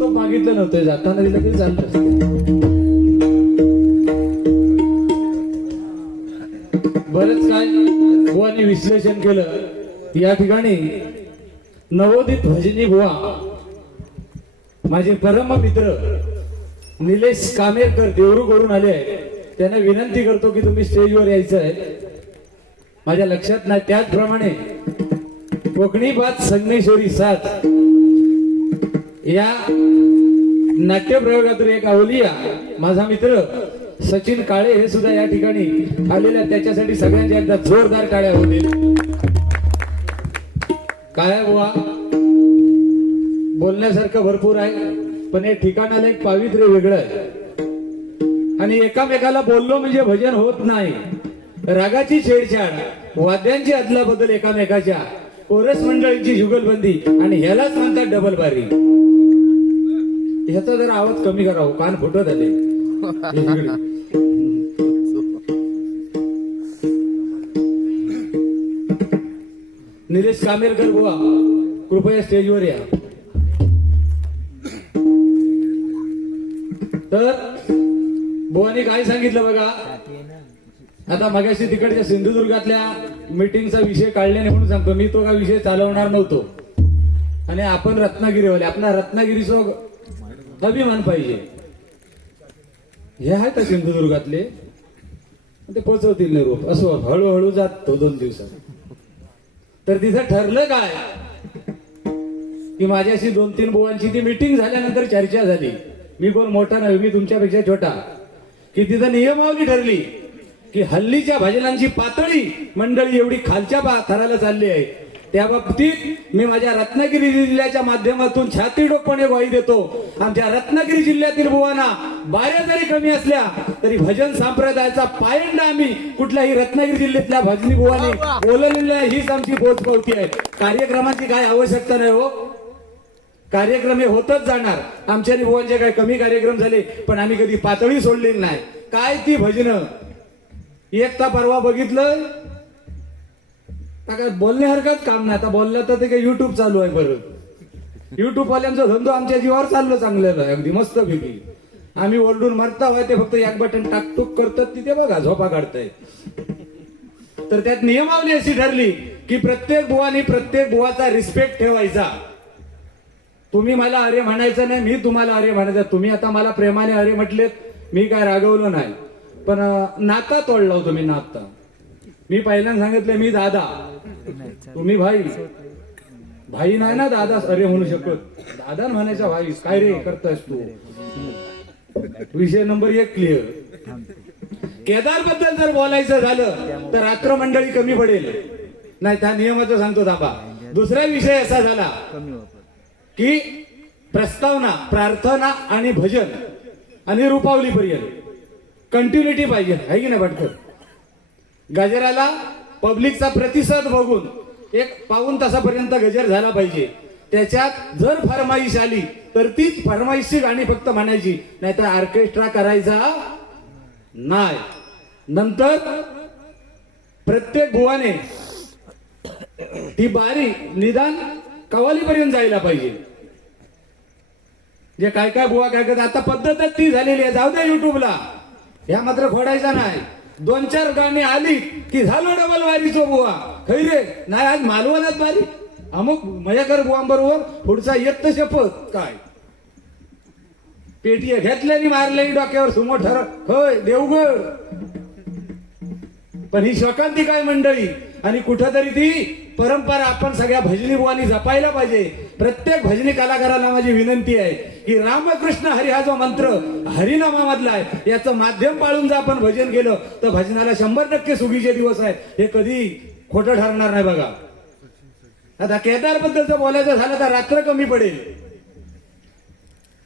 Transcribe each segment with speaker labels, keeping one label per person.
Speaker 1: तो मागितलं नव्हतं जाताना दिलं तरी चालत बरंच काय बुवानी विश्लेषण केलं. या ठिकाणी नवोदित भजनी बुवा माझे परम मित्र निलेश कामेरकर देवरू करून आले आहे त्यांना विनंती करतो की तुम्ही स्टेजवर यायचं आहे. माझ्या लक्षात नाही त्याचप्रमाणे कोकणी बात संगमेश्वरी साथ या नाट्यप्रयोगातून एक अवलिया माझा मित्र सचिन काळे हे सुद्धा या ठिकाणी आलेल्या त्याच्यासाठी सगळ्यांच्या एकदा जोरदार टाळ्या होतील. काय बुवा बोलण्यासारखं भरपूर आहे पण हे ठिकाणाला एक पावित्र्य वेगळं आहे. आणि एकामेकाला बोललो म्हणजे भजन होत नाही. रागाची छेडछाड वाद्यांची अदलाबदल एकामेकाच्या कोरस मंडळींची जुगलबंदी आणि ह्यालाच म्हणतात डबल बारी ह्याचा जरा आवाज कमी करावं हो, कान फुटत झाले निलेश कामेरकर बुवा कृपया स्टेजवर या. तर बुवाने काय सांगितलं बघा? आता मगाशी तिकडच्या सिंधुदुर्गातल्या मीटिंगचा विषय काढल्याने म्हणून सांगतो मी तो का विषय चालवणार नव्हतो. आणि आपण रत्नागिरीवाले आपला रत्नागिरीचा अभिमान पाहिजे. हे आहे का सिंधुदुर्गातले? ते पोचवतील निरोप असं हळूहळू जात तो दोन दिवसात. तर तिथं ठरलं काय? की माझ्याशी दोन तीन बुवांची ती मीटिंग झाल्यानंतर चर्चा झाली. मी कोण मोठा नव्हे मी तुमच्यापेक्षा छोटा. की तिथं नियमावली ठरली. की हल्लीच्या भजनांची पातळी मंडळी एवढी खालच्या थराला चालली आहे. त्या बाबतीत मी माझ्या रत्नागिरी जिल्ह्याच्या माध्यमातून छातीडोपणे ग्वाही देतो. आमच्या रत्नागिरी जिल्ह्यातील बुवांना बाऱ्या जरी कमी असल्या तरी भजन संप्रदायाचा पायंडा आम्ही कुठल्याही रत्नागिरी जिल्ह्यातल्या भजनी बुवाने बोललेल्या हीच आमची पोचपावती आहे. कार्यक्रमाची काय आवश्यकता नाही हो. कार्यक्रम हे होतच जाणार. आमच्या बुवांचे काय कमी कार्यक्रम झाले पण आम्ही कधी पातळी सोडलेली नाही. काय ती भजनं? एकता परवा बघितलं काय बोलण्यासारखंच काम नाही. आता बोललं तर ते काय युट्यूब चालू आहे परत. युट्यूब वाल्यांचा धंदो आमच्या जीवावर चाललो चांगलं आहे अगदी मस्त पैकी आम्ही ओरडून मरता व्हाय ते फक्त एक बटन टाकटूक करतात तिथे बघा झोपा काढताय तर त्यात नियमावली अशी ठरली की प्रत्येक बुवानी प्रत्येक बुवाचा रिस्पेक्ट ठेवायचा. तुम्ही मला अरे म्हणायचं नाही मी तुम्हाला अरे म्हणायचं तुम्ही आता मला प्रेमाने अरे म्हटलेत मी काय रागवलो नाही. पण नाता तोडला होतो नाता. मी पहिल्यांदा सांगितलं मी दादा. तुम्ही भाई भाई नाही ना दादा अरे म्हणू शकत. दादा म्हणायचा भाई काय रे करतोयस तू? विषय नंबर एक क्लिअर केदारबद्दल जर बोलायचं झालं तर रात्र मंडळी कमी पडेल. नाही त्या नियमाचं सांगतो थांबा. दुसरा विषय असा झाला की प्रस्तावना प्रार्थना आणि भजन आणि रूपावली पर्यंत कंटिन्युटी पाहिजे आहे की नाही भटकर गजराला पब्लिकचा प्रतिसाद बघून एक पाऊन तासापर्यंत गजर झाला पाहिजे. त्याच्यात जर फरमाईश आली तर तीच फरमाईशची गाणी फक्त म्हणायची नाहीतर ऑर्केस्ट्रा करायचा नाही. नंतर प्रत्येक बुवाने ती बारी निदान कवालीपर्यंत जायला पाहिजे. जे काय काय बुवा काय करतात आता पद्धतच ती झालेली आहे. जाऊ द्या युट्यूबला ह्या मात्र फोडायचा नाही. दोन चार गाणी आली की झालो डबल वारीचो बुवा. खैरे नाही आज मालवणात बारी अमुक मयाकर बुवांबरोबर पुढचा येत शपथ काय? पेटी घेतल्याने मारल्याने डोक्यावर सुमो ठर होय देवगड. पण ही शोकांती काय मंडळी? आणि कुठंतरी ती परंपरा आपण सगळ्या भजनी बुवानी जपायला पाहिजे. प्रत्येक भजनी कलाकाराला माझी विनंती आहे की रामकृष्ण हरी हा जो मंत्र हरिनामामधला आहे याचं माध्यम पाळून जर आपण भजन केलं तर भजनाला शंभर टक्के सुगीचे दिवस आहेत. हे कधी खोटं ठरणार नाही बघा. आता केदारबद्दल जर बोलायचं झालं तर रात्र कमी पडेल.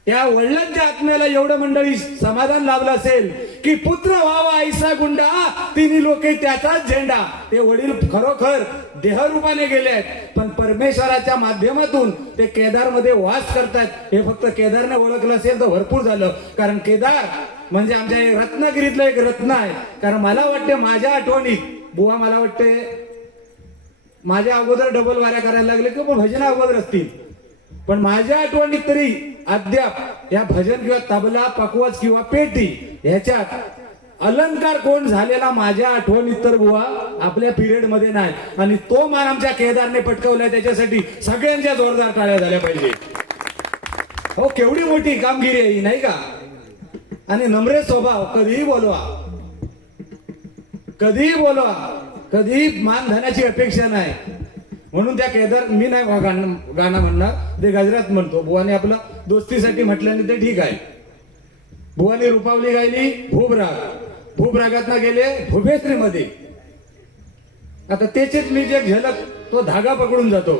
Speaker 1: त्या वडिलांच्या आत्म्याला एवढं मंडळी समाधान लाभलं असेल की पुत्र व्हावा ऐसा गुंडा तिन्ही लोक त्याचाच झेंडा. ते वडील खरोखर देहरूपाने गेले आहेत. पण परमेश्वराच्या माध्यमातून ते केदारमध्ये वास करतायत हे फक्त केदारने ओळखलं असेल तर भरपूर झालं. कारण केदार म्हणजे आमच्या हे रत्नागिरीतलं एक रत्न आहे. कारण मला वाटते माझ्या आठवणीत बुवा मला वाटते माझ्या अगोदर डबल वाऱ्या करायला लागले की भजन अगोदर असतील. पण माझ्या आठवणीत तरी अद्याप या भजन किंवा तबला पकवाज किंवा पेटी ह्याच्यात अलंकार कोण झालेला माझ्या आठवणीत तर बुवा आपल्या पिरियडमध्ये नाही. आणि तो मान आमच्या केदारने पटकवलाय त्याच्यासाठी सगळ्यांच्या जोरदार टाळ्या झाल्या पाहिजे. हो केवढी मोठी कामगिरी आहे ही नाही का? आणि नम्रे स्वभाव कधीही बोलवा. कधीही बोलवा. कधीही मानधनाची अपेक्षा नाही. म्हणून त्या केदार मी नाही गाणं गाणं म्हणणार. ते गजरात म्हणतो. बुवाने आपलं दोस्तीसाठी म्हटल्याने ते ठीक आहे. बुवाने रुपावली गायली भूभराग भूभरागात गेले भुभेश्रीमध्ये आता त्याचेच मी जे झलक तो धागा पकडून जातो.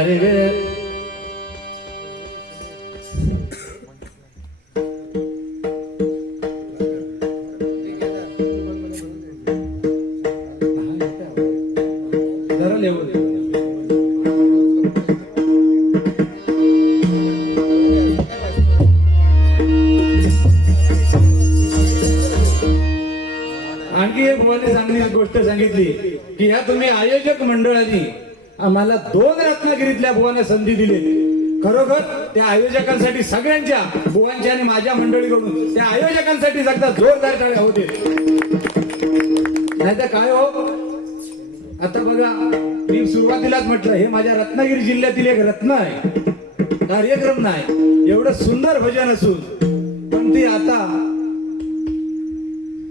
Speaker 1: अरे ग आणखी एक मला चांगली गोष्ट सांगितली की ह्या तुम्ही आयोजक मंडळाने आम्हाला दोन रत्नागिरीतल्या बुवांना संधी दिली. खरोखर त्या आयोजकांसाठी सगळ्यांच्या बुवांच्या आणि माझ्या मंडळीकडून त्या आयोजकांसाठी सगळ्या जोरदार टाळ्या होते नाही तर काय हो? आता बघा मी सुरुवातीलाच म्हटलं हे माझ्या रत्नागिरी जिल्ह्यातील एक रत्न आहे. कार्यक्रम नाही. एवढं सुंदर भजन असून पण ती आता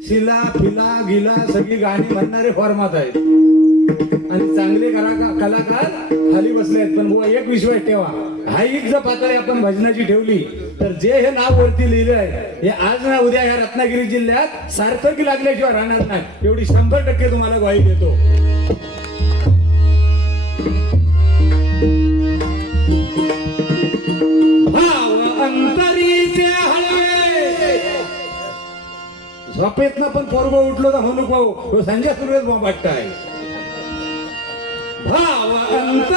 Speaker 1: शिला फिला गिला सगळी गाणी म्हणणारे फॉर्मात आहेत. आणि चांगले कलाकार खाली बसले आहेत. पण बुवा एक विश्वास ठेवा. हा एक जर पातळी आपण भजनाची ठेवली तर जे हे नाव वरती लिहिलं आहे हे आज ना उद्या ह्या रत्नागिरी जिल्ह्यात सार्थकी लागल्याशिवाय राहणार नाही. एवढी शंभर टक्के तुम्हाला ग्वाही देतो. झोपेत ना पण पोरगो उठलो तर म्हणून भाऊ तो संजय सुरेश भाऊ वाटत आहे ها وأنت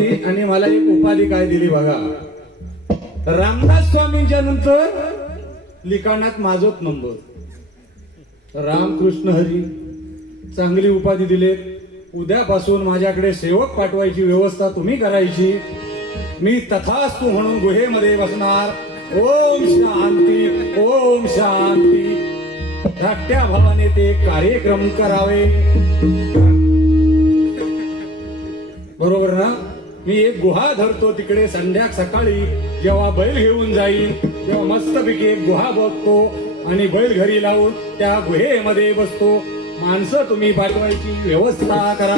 Speaker 1: दिली आणि मला एक उपाधी काय दिली बघा. रामदास स्वामींच्या नंतर लिखाणात माझोच नंबर. रामकृष्ण हरी चांगली उपाधी दिलेत. उद्यापासून माझ्याकडे सेवक पाठवायची व्यवस्था तुम्ही करायची. मी तथास्तु म्हणून गुहेमध्ये बसणार. ओम शांती ओम शांती. धाकट्या भावाने ते कार्यक्रम करावे. बरोबर ना? मी एक गुहा धरतो तिकडे संध्या सकाळी जेव्हा बैल घेऊन जाईल तेव्हा मस्तपैकी एक गुहा बघतो आणि बैल घरी लावून त्या गुहेमध्ये बसतो. माणसं तुम्ही पाठवायची व्यवस्था करा.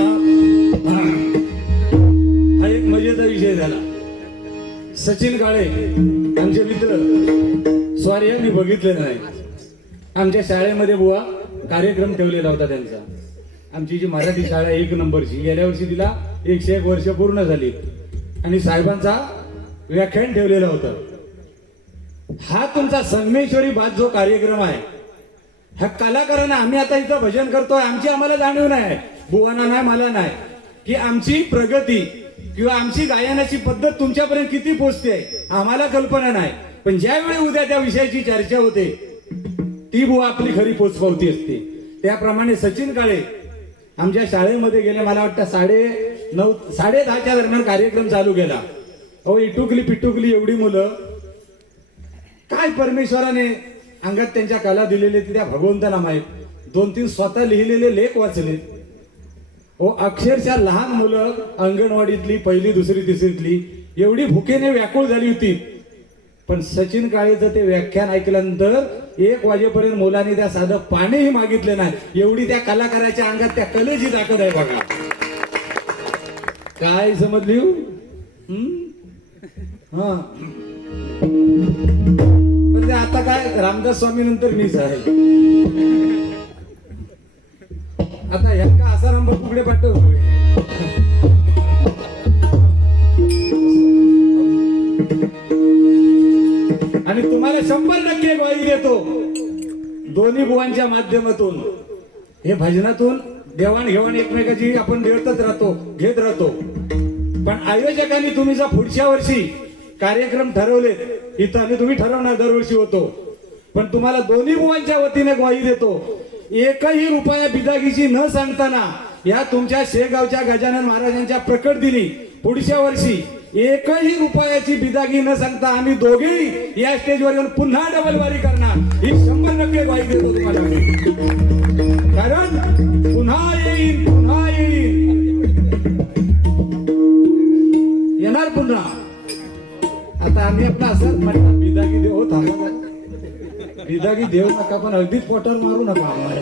Speaker 1: हा एक मजेचा विषय झाला. सचिन काळे आमचे मित्र स्वार्य मी बघितले नाही. आमच्या शाळेमध्ये बुवा कार्यक्रम ठेवलेला होता त्यांचा. आमची जी मराठी शाळा एक नंबरची गेल्या वर्षी तिला एकशे एक वर्ष पूर्ण झाली. आणि साहेबांचा व्याख्यान ठेवलेलं होतं. हा तुमचा संगमेश्वरी बाद जो कार्यक्रम आहे ह्या कलाकारांना आम्ही आता इथं भजन करतोय. आमची आम्हाला जाणीव नाही बुवाना नाही मला नाही की आमची प्रगती किंवा आमची गायनाची पद्धत तुमच्यापर्यंत किती पोचते आम्हाला कल्पना नाही. पण ज्यावेळी उद्या त्या विषयाची चर्चा होते ती बुवा आपली खरी पोचपावती असते. त्याप्रमाणे सचिन काळे आमच्या शाळेमध्ये गेले मला वाटतं साडे नऊ साडे दहाच्या दरम्यान कार्यक्रम चालू केला. अहो इटुकली पिटुकली एवढी मुलं. काय परमेश्वराने अंगात त्यांच्या कला दिलेली ती त्या भगवंताला माहीत. दोन तीन स्वतः लिहिलेले लेख वाचले. हो अक्षरशः लहान मुलं अंगणवाडीतली पहिली दुसरी तिसरीतली एवढी भुकेने व्याकुळ झाली होती. पण सचिन काळेचं ते व्याख्यान ऐकल्यानंतर एक वाजेपर्यंत मुलांनी त्या साधं पाणीही मागितलं नाही. एवढी त्या कलाकाराच्या अंगात त्या कलेची ताकद आहे बघा. काय समजली हो? हा. म्हणजे आता काय रामदास स्वामी नंतर मीच आहे. आता यांका असा नंबर कुकडे पाठव? आणि तुम्हाला शंभर टक्के ग्वाही देतो. दोन्ही बुवांच्या माध्यमातून. हे भजनातून देवाणघेवाण एकमेकाची आपण देतच राहतो घेत राहतो. पण आयोजकांनी तुम्ही जर पुढच्या वर्षी कार्यक्रम ठरवले इथं आणि तुम्ही ठरवणार दरवर्षी होतो. पण तुम्हाला दोन्ही बुवांच्या वतीने ग्वाही देतो. एकही रुपया बिदागीची न सांगताना या तुमच्या शेगावच्या गजानन महाराजांच्या प्रकट दिली पुढच्या वर्षी एकही रुपयाची बिदागी न सांगता आम्ही दोघेही या स्टेजवर येऊन पुन्हा डबलबारी करणार. ही शंभर नक्की वाई देतो तुम्हाला. कारण पुन्हा येईल पुन्हा येईल येणार पुन्हा. आता आम्ही आपला असं म्हटलं बिदागी देव हो थांबा बिदागी देऊ नका पण अगदीच पोटर मारू नका आम्हाला.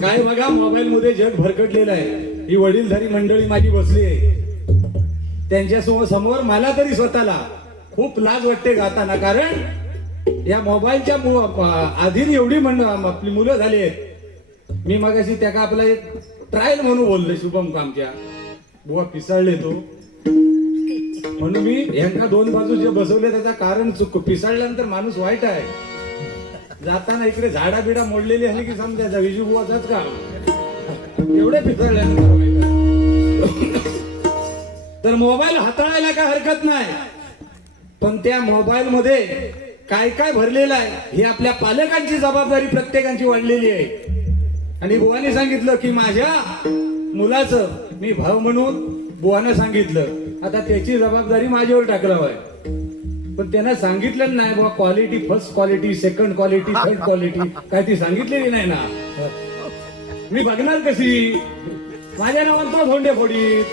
Speaker 1: काय बघा मोबाईल मध्ये जग भरकटलेलं आहे. ही वडीलधारी मंडळी माझी बसली आहे. त्यांच्यासमोर समोर मला तरी स्वतःला खूप लाज वाटते गाताना कारण या मोबाईलच्या आधी एवढी मंड आपली मुलं झाली आहेत. मी मगाशी त्या का आपला एक ट्रायल म्हणून बोलले शुभम कामच्या. बुवा पिसाळले तो. म्हणून मी यांना दोन बाजू जे बसवले त्याचं कारण चुक पिसाळल्यानंतर माणूस वाईट आहे. जाताना इकडे झाडा बिडा मोडलेली आहे की समजायचा? विजू बुवाचाच का? एवढे पिसाळल्यानंतर तर मोबाईल हाताळायला काय हरकत नाही. पण त्या मोबाईल मध्ये काय काय भरलेलं आहे ही आपल्या पालकांची जबाबदारी प्रत्येकांची वाढलेली आहे. आणि बुवाने सांगितलं की माझ्या मुलाचं मी भाव म्हणून बुवानं सांगितलं. आता त्याची जबाबदारी माझ्यावर टाकलाव आहे पण त्यांना सांगितलं नाही बुवा quality first quality second quality third quality काय ती सांगितलेली नाही ना? मी बघणार कशी? माझ्या नावात तो धोंडे फोडीत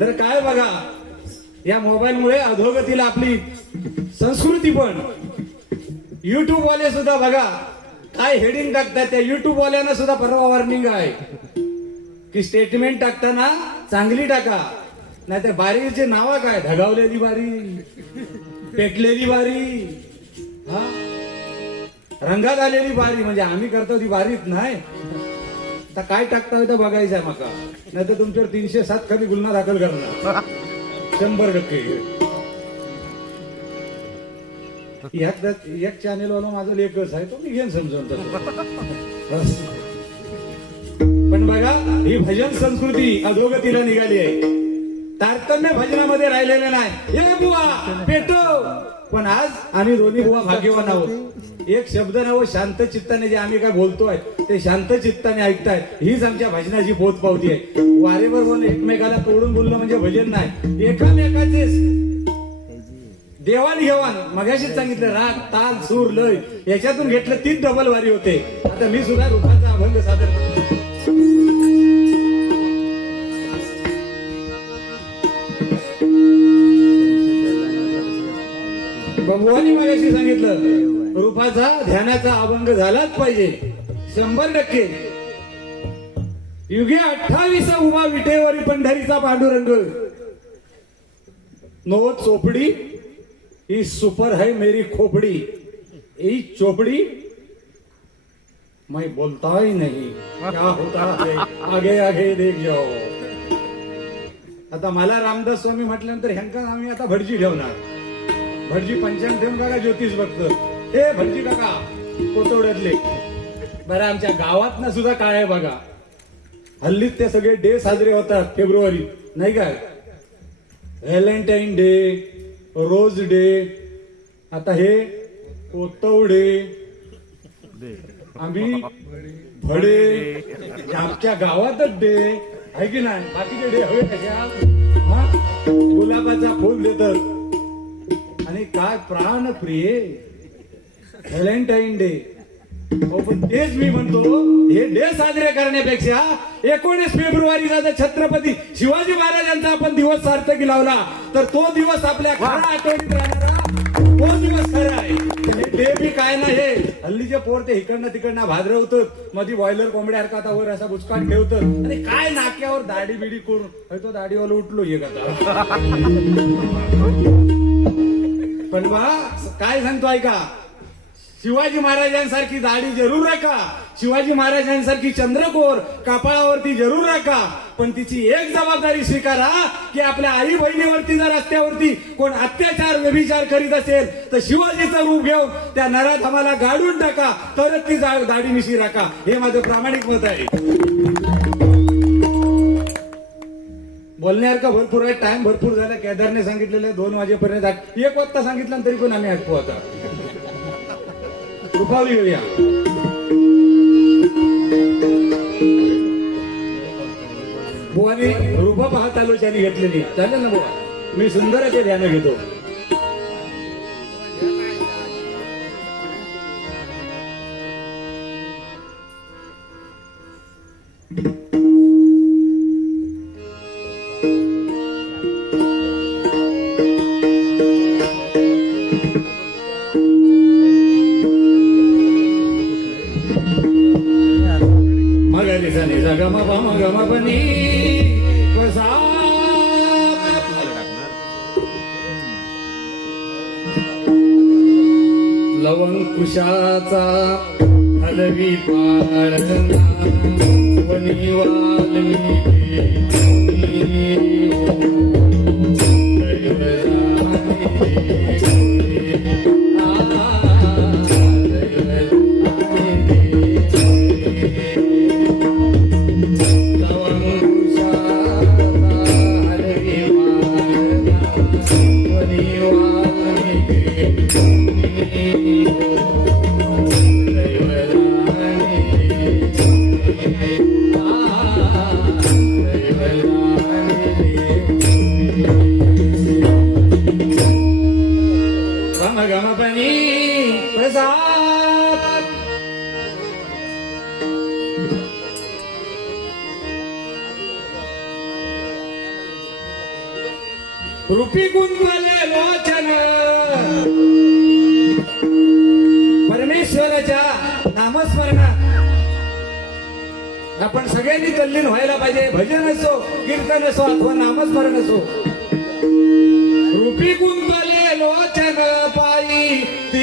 Speaker 1: तर काय बघा या मोबाईलमुळे अधोगतीला आपली संस्कृती पण. युट्यूब वाले सुद्धा बघा काय हेडिंग टाकतात त्या युट्यूब वाल्यांना सुद्धा परवा वॉर्निंग आहे. की स्टेटमेंट टाकताना चांगली टाका नाहीतर बारीचे नावा काय? धगावलेली बारी पेटलेली बारी. हा? रंगात आलेली बारी म्हणजे आम्ही करतो ती बारीत नाही. आता काय टाकता तर बघायचं आहे माका. नाही तर तुमच्यावर तीनशे सात खाली गुन्हा दाखल करणार. शंभर टक्के. यात एक चॅनेल वाला माझा लेखच आहे तो मी घेऊन समजून पण बघा ही भजन संस्कृती अधोगतीला निघाली आहे. तारतम्य भजनामध्ये राहिलेलं नाही. ए बुवा पेटो पण आज आम्ही दोन्ही बुवा भाग्यवान आहोत. एक शब्द नाव शांत चित्ताने जे आम्ही काय बोलतोय ते शांत चित्ताने ऐकतायत. हीच आमच्या भजनाची पोत पावती आहे. वारेवर बोलून एकमेकाला तोडून बोलणं म्हणजे भजन नाही. एकामेकाचे देवाण घेवाण. मगाशीच सांगितलं राग ताल सूर लय याच्यातून घेतलं तीन डबल वारी होते. आता मी सुद्धा रुखाचा अभंग सादर करतो भगवानी मगाशी सांगितलं रूपाचा ध्यानाचा अभंग झालाच पाहिजे. शंभर टक्के. युगे अठ्ठावीस उभा विटेवरी पंढरीचा पांडुरंग. नो चोपडी ही सुपर है मेरी खोपडी. ही चोपडी मैं बोलता ही नहीं. क्या होता है? आगे आगे देख जाओ. आता मला रामदास स्वामी म्हटल्यानंतर ह्यांका आम्ही आता भटजी ठेवणार. भटजी पंचांग ठेवून काका ज्योतिष बघतो हे भटजी काका कोतवड्यातले. बरं आमच्या गावात ना सुद्धा काय आहे बघा. हल्लीच ते सगळे डे साजरे होतात फेब्रुवारी. नाही काय? व्हॅलेंटाईन डे रोज डे आता हे कोतवडे. आम्ही भडे. आमच्या गावातच डे. आहे की नाही? बाकीचे डे हवे कशा हा? गुलाबाचा फुल देतात. आणि काय प्राण प्रिय व्हॅलेंटाईन डे. हो पण तेच मी म्हणतो हे डे साजरे करण्यापेक्षा एकोणीस फेब्रुवारीला जर छत्रपती शिवाजी महाराजांचा आपण दिवस सार्थकी लावला तर तो दिवस आपल्या खरा आठवणीत राहणारा तो दिवस खरा आहे. हे डे बी काय ना हे हल्लीचे पोर ते इकडनं तिकडनं भाद्रवतात मध्ये बॉयलर कोंबड्या हरकत वर असा बुचकाट ठेवतात. आणि काय नाक्यावर दाढी बिडी करून तो दाढीवाला उठलो ये का पण बा काय सांगतो ऐका. शिवाजी महाराजांसारखी दाढी जरूर राखा. शिवाजी महाराजांसारखी चंद्रकोर कपाळावरती जरूर राखा. पण तिची एक जबाबदारी स्वीकारा की आपल्या आई बहिणीवरती जर रस्त्यावरती कोण अत्याचार व्यभिचार करीत असेल तर शिवाजीचं रूप घेऊन त्या नरात आम्हाला गाडून टाका. तरच ती दाढी मिशी राखा. हे माझं प्रामाणिक मत आहे. बोलण्यासारखं भरपूर आहे? टाइम भरपूर झाला. केदारने सांगितलेलं दोन वाजेपर्यंत एक वाजता सांगितलं तरी पण आम्ही ऐकू आता. रुपावली घेऊया बुवानी रुपा पाहत आलो त्यांनी घेतलेली. चालेल ना बुवा? मी सुंदर ते ध्यान घेतो. लवंकुशाचा हलवी पाळणा वनी गम समगमपनी प्रसाद. रूपी गुंतले लोचन परमेश्वराच्या नामस्मरणात आपण सगळ्यांनी तल्लीन व्हायला पाहिजे. भजन असो कीर्तन असो अथवा नामस्मरण असो. रूपी कुंभले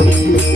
Speaker 1: Thank you.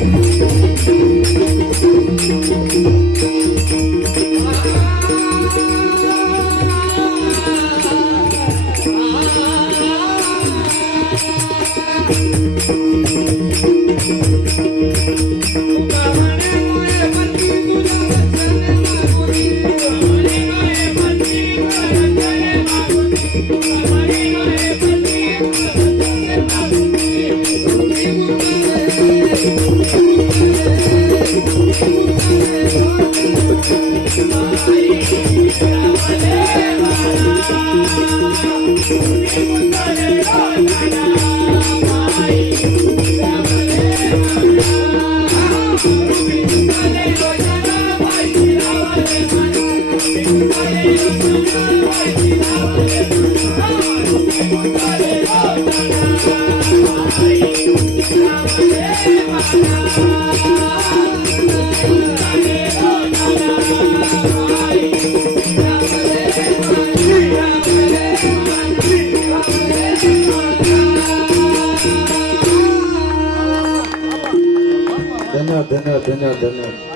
Speaker 1: 等等等等